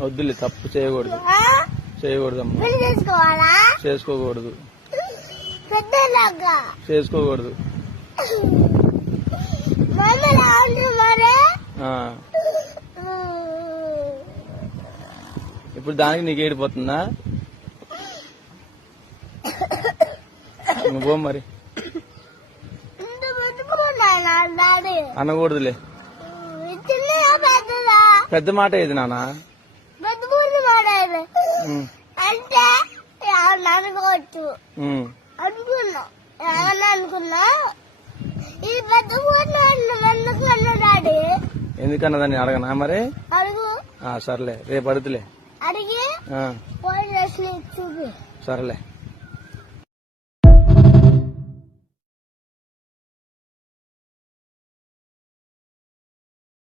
వద్దులే, తప్పు చేయకూడదు, చేయకూడదమ్మా, చేసుకోకూడదు, చేసుకోకూడదు. ఇప్పుడు దానికి నీకు ఏడిపోతుందా? నువ్వు మరి అనకూడదులే. పెద్ద మాట ఏది నాన్న? అంటే అనుకోవచ్చు అనుకున్నా ఈ పెద్ద డాడీ ఎందుకన్నదాన్ని అడగనా మరి? అడుగు. సర్లే, రేపు అడుగులే, అడిగి సరేలే.